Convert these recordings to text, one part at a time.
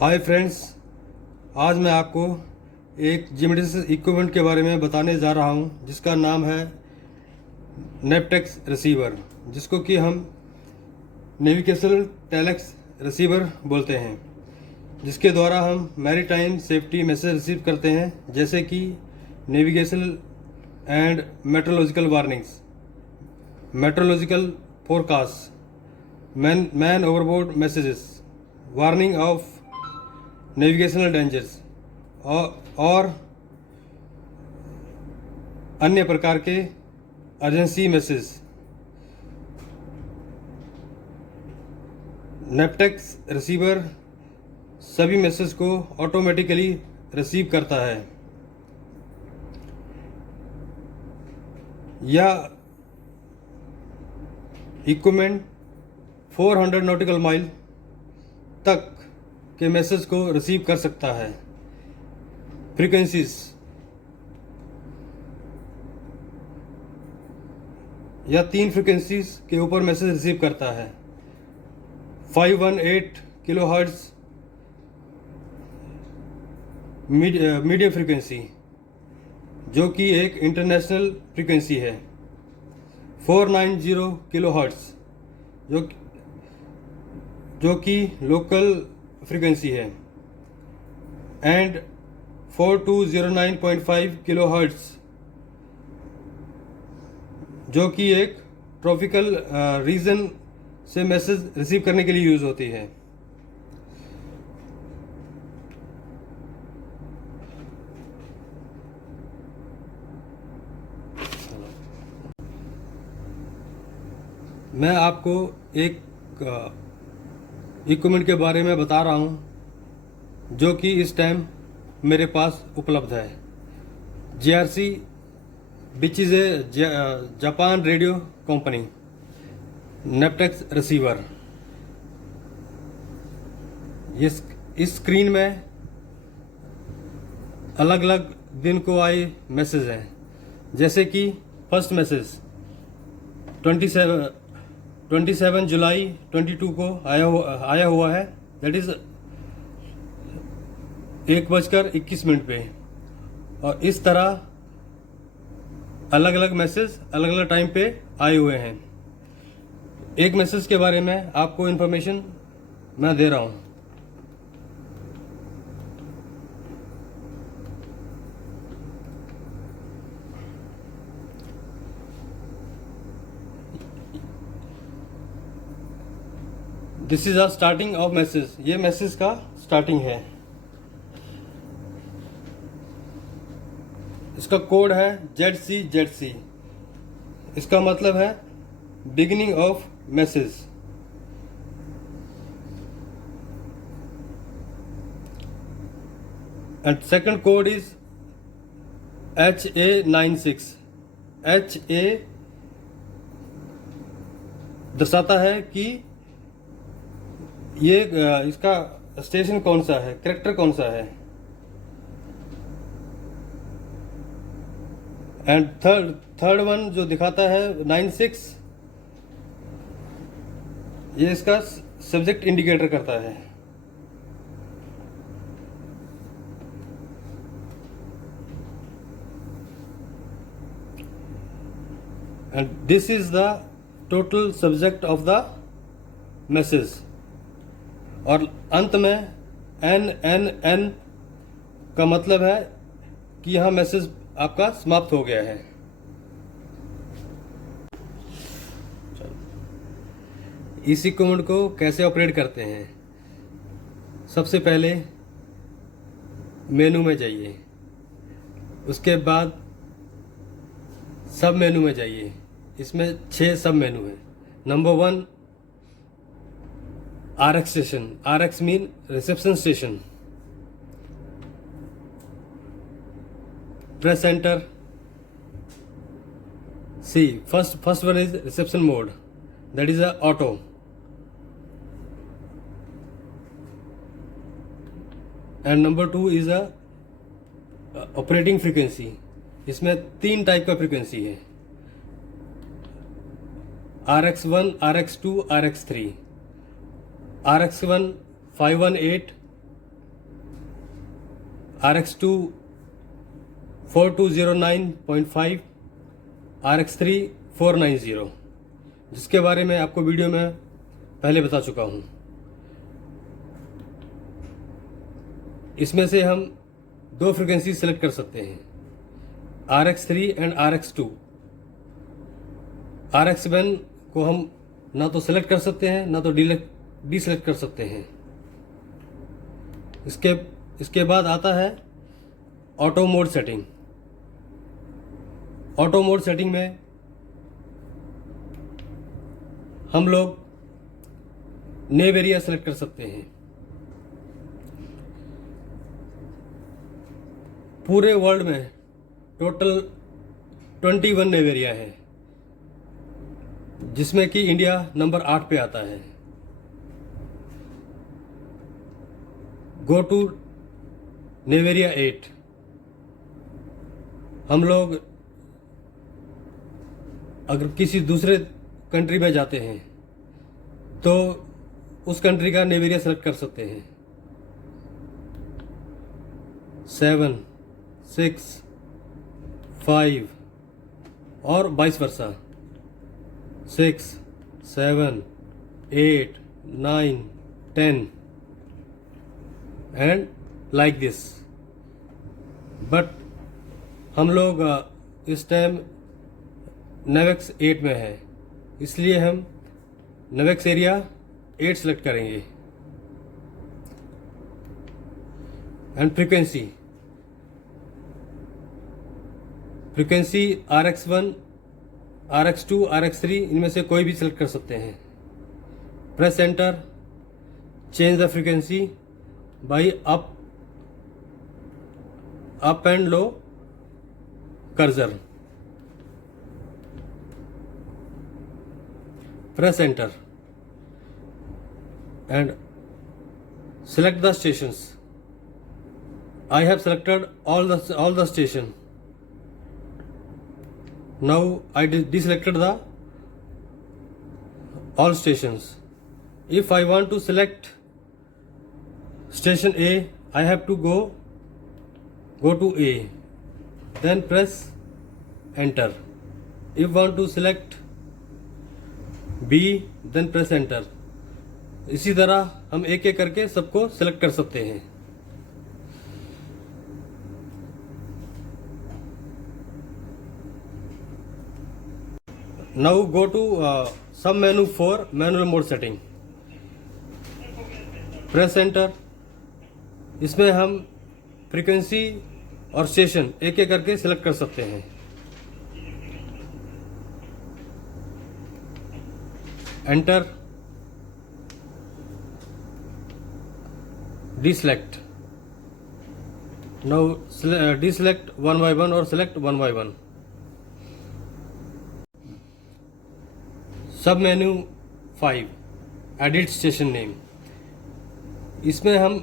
Hi friends, आज मैं आपको एक जिमेटिक्स इक्विपमेंट के बारे में बताने जा रहा हूं जिसका नाम है नेपटेक्स रिसीवर, जिसको कि हम नेविगेशनल टेलेक्स रिसीवर बोलते हैं, जिसके द्वारा हम मैरीटाइम सेफ्टी मैसेज रिसीव करते हैं, जैसे कि navigational and meteorological warnings, meteorological forecast, man overboard messages, warning of navigational dangers और अन्य प्रकार के अर्जेंसी मैसेज। नेपटेक्स रिसीवर सभी मैसेज को ऑटोमेटिकली रिसीव करता है। यह इक्विपमेंट 400 नॉटिकल माइल तक के मैसेज को रिसीव कर सकता है। फ्रीक्वेंसीज, यह 3 फ्रीक्वेंसीज के ऊपर मैसेज रिसीव करता है। 518 किलो हर्ट्ज मीडियम फ्रीक्वेंसी, जो कि एक इंटरनेशनल फ्रीक्वेंसी है। 490 किलो हर्ट्ज जो कि लोकल फ्रीक्वेंसी है, एंड 4209.5 किलो हर्ट्ज, जो कि एक ट्रॉपिकल रीजन से मैसेज रिसीव करने के लिए यूज होती है। मैं आपको एक इक्विपमेंट के बारे में बता रहा हूं जो कि इस टाइम मेरे पास उपलब्ध है। JRC, which is a Japan radio company, Navtex receiver. इस स्क्रीन में अलग अलग दिन को आए मैसेज हैं, जैसे कि फर्स्ट मैसेज 27 जुलाई 22 को आया हुआ है, दैट इज़ 1:21 पे। और इस तरह अलग अलग मैसेज अलग अलग टाइम पे आए हुए हैं। एक मैसेज के बारे में आपको इन्फॉर्मेशन मैं दे रहा हूँ। This is a starting of message, ये मैसेज का स्टार्टिंग है। इसका कोड है ZC। इसका मतलब है beginning of message. And second code is HA96। HA दर्शाता है कि ये इसका स्टेशन कौन सा है, कैरेक्टर कौन सा है। एंड थर्ड वन जो दिखाता है 96, ये इसका सब्जेक्ट इंडिकेटर करता है। And this is the total subject of the message. और अंत में N का मतलब है कि यहां मैसेज आपका समाप्त हो गया है। इस इक्विपमेंट को कैसे ऑपरेट करते हैं? सबसे पहले मेनू में जाइए, उसके बाद सब मेनू में जाइए। इसमें 6 सब मेनू है। Number 1, RX station. RX mean reception station. Press enter. C, first one is reception mode, that is a auto. And number 2 is a operating frequency. इसमें 3 टाइप का फ्रीक्वेंसी है, RX1, RX2, RX3। RX1 518 RX2 4209.5, RX3 490, जिसके बारे में आपको video में पहले बता चुका हूँ। इसमें से हम दो फ्रिक्वेंसी सेलेक्ट कर सकते हैं, RX3 एंड RX2। RX1 को हम ना तो सेलेक्ट कर सकते हैं ना तो डी सेलेक्ट कर सकते हैं। इसके बाद आता है auto mode setting. Auto mode setting में हम लोग नेव एरिया सेलेक्ट कर सकते हैं। पूरे वर्ल्ड में टोटल 21 नेव एरिया है, जिसमें कि इंडिया नंबर 8 पे आता है। Go to nav area 8। हम लोग अगर किसी दूसरे कंट्री में जाते हैं तो उस कंट्री का नेव एरिया सेलेक्ट कर सकते हैं। 7, 6, 5 और vice versa. 6, 7, 8, 9, 10 and like this. But हम लोग इस टाइम नेवेक्स 8 में है, इसलिए हम नेवेक्स एरिया 8 सेलेक्ट करेंगे। And frequency RX1, RX2, RX3 इनमें से कोई भी सिलेक्ट कर सकते हैं। Press enter, change the frequency bye up and low cursor. Press enter and select the stations. I have selected all the station. Now I deselected the all stations. If I want to select station A, I have to go to A, then press enter. If want to select B, then press enter. इसी तरह हम एक एक करके सबको select कर सकते हैं। नाउ गो टू सब मेनू for manual mode setting. Press enter. इसमें हम फ्रीक्वेंसी और स्टेशन एक एक करके सेलेक्ट कर सकते हैं। Enter, deselect. Now deselect one by one or select one by one. सब मेन्यू 5, एडिट स्टेशन नेम। इसमें हम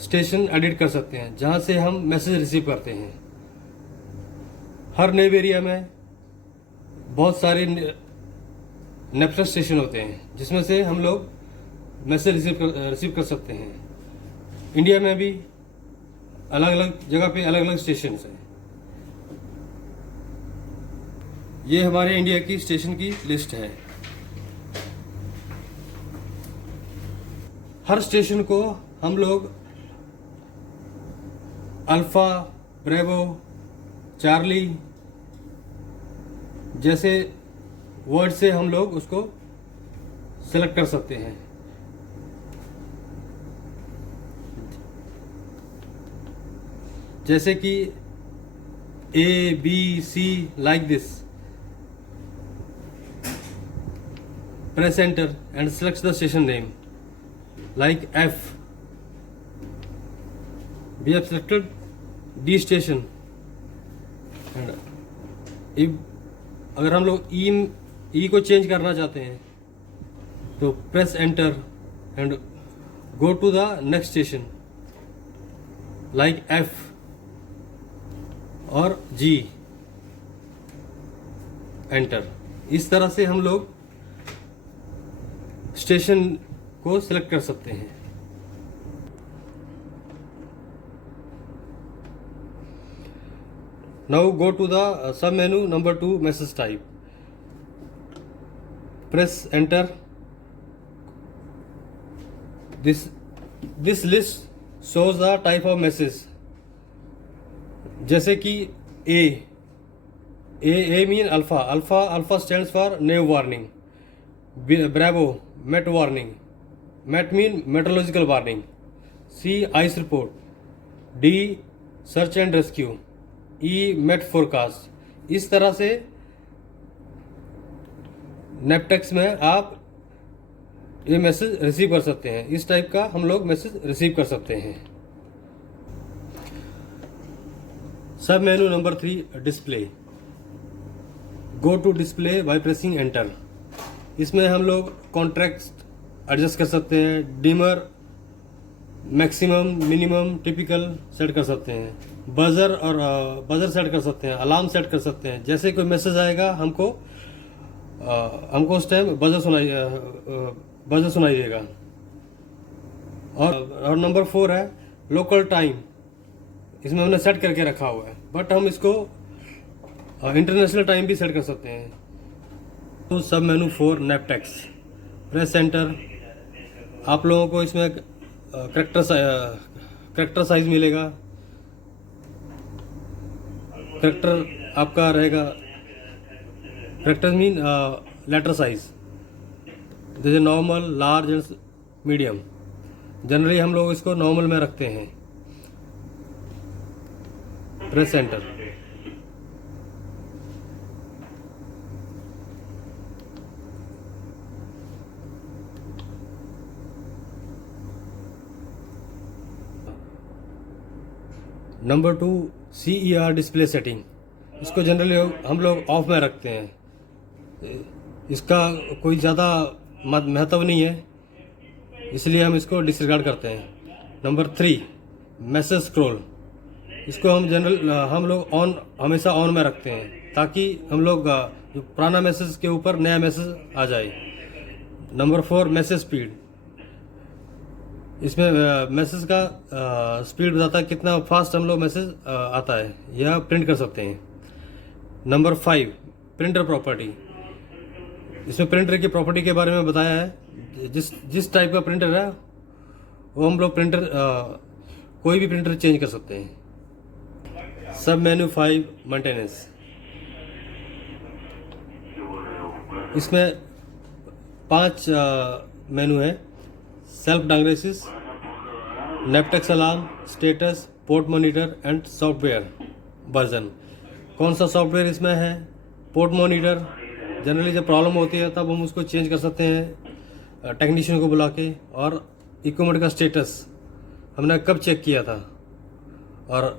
स्टेशन एडिट कर सकते हैं जहां से हम मैसेज रिसीव करते हैं। हर नेव एरिया में बहुत सारे नेपस्टर स्टेशन होते हैं, जिसमें से हम लोग मैसेज रिसीव कर सकते हैं। इंडिया में भी अलग अलग जगह पे अलग अलग स्टेशन हैं। ये हमारे इंडिया की स्टेशन की लिस्ट है। हर स्टेशन को हम लोग अल्फा, ब्रेवो, चार्ली जैसे वर्ड से हम लोग उसको सेलेक्ट कर सकते हैं। जैसे कि A, B, C like this. Press enter and select the station name like F. We have selected D station. And if अगर हम लोग E को चेंज करना चाहते हैं तो press enter and go to the next station like F और G, enter. इस तरह से हम लोग स्टेशन को सिलेक्ट कर सकते हैं। Now go to the sub menu number 2, message type. Press enter. This list shows the type of message. जैसे कि A mean alpha stands for nav warning. Bravo, met warning. Met mean meteorological warning. C, ice report. D, search and rescue. E, met forecast. इस तरह से नेपटेक्स में आप ये message receive कर सकते हैं। इस टाइप का हम लोग मैसेज रिसीव कर सकते हैं। Sub menu number 3, display. Go to display by pressing enter. इसमें हम लोग कॉन्ट्रैक्ट एडजस्ट कर सकते हैं, dimmer, maximum, minimum, typical set कर सकते हैं, बजर सेट कर सकते हैं, अलार्म सेट कर सकते हैं। जैसे कोई मैसेज आएगा हमको उस टाइम बजर सुनाई देगा। और नंबर 4 है लोकल टाइम। इसमें हमने सेट करके रखा हुआ है, बट हम इसको इंटरनेशनल टाइम भी सेट कर सकते हैं। तो सब मेनू 4, नेपटेक्स। Press enter. आप लोगों को इसमें करेक्टर साइज मिलेगा। करेक्टर आपका रहेगा, करेक्टर मीन लेटर साइज, जैसे normal, large and medium. Generally हम लोग इसको नॉर्मल में रखते हैं। Press enter. Number 2, CER display setting. इसको जनरली हम लोग ऑफ में रखते हैं। इसका कोई ज़्यादा महत्व नहीं है, इसलिए हम इसको डिसरिगार्ड करते हैं। Number 3, message scroll. इसको हम लोग हमेशा ऑन में रखते हैं, ताकि हम लोग जो पुराना मैसेज के ऊपर नया मैसेज आ जाए। Number 4, message speed. इसमें मैसेज का स्पीड बताता है कितना फास्ट हम लोग मैसेज आता है, यह प्रिंट कर सकते हैं। Number 5, printer property. इसमें प्रिंटर की प्रॉपर्टी के बारे में बताया है। जिस टाइप का प्रिंटर है वो हम लोग कोई भी प्रिंटर चेंज कर सकते हैं। सब मेन्यू 5, मेंटेनेंस। इसमें 5 मेनू है। Self diagnosis, Navtex alarm, status, port monitor and software version. कौन सा सॉफ्टवेयर इसमें है? Port monitor. जनरली जब प्रॉब्लम होती है तब हम उसको चेंज कर सकते हैं टेक्नीशियन को बुला के। और इक्विपमेंट का स्टेटस हमने कब चेक किया था। और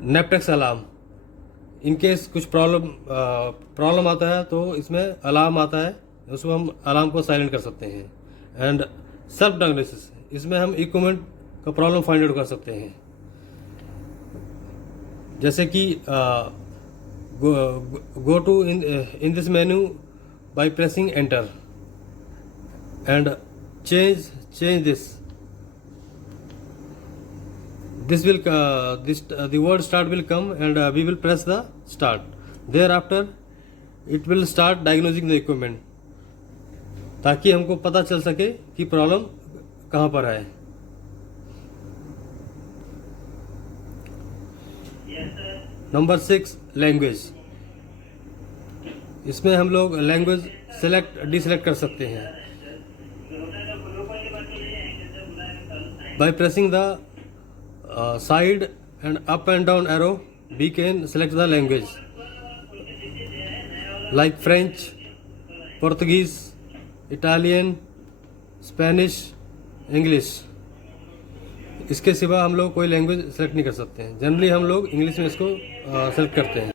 नेपटेक्स अलार्म, इनकेस कुछ प्रॉब्लम आता है तो इसमें अलार्म आता है, उसमें हम अलार्म को साइलेंट कर सकते हैं। एंड सेल्फ डायग्नोसिस, इसमें हम इक्विपमेंट का प्रॉब्लम फाइंड आउट कर सकते हैं। जैसे कि go to in this menu by pressing enter and change this will the word start will come and we will press the start. Thereafter it will start diagnosing the equipment, ताकि हमको पता चल सके कि प्रॉब्लम कहाँ पर है। Number 6, language. इसमें हम लोग लैंग्वेज सेलेक्ट डिसेलेक्ट कर सकते हैं by pressing the side and up and down arrow. We can select the language like French, Portuguese, Italian, Spanish, English. इसके सिवा हम लोग कोई लैंग्वेज सेलेक्ट नहीं कर सकते हैं। जनरली हम लोग इंग्लिश में इसको सेलेक्ट करते हैं।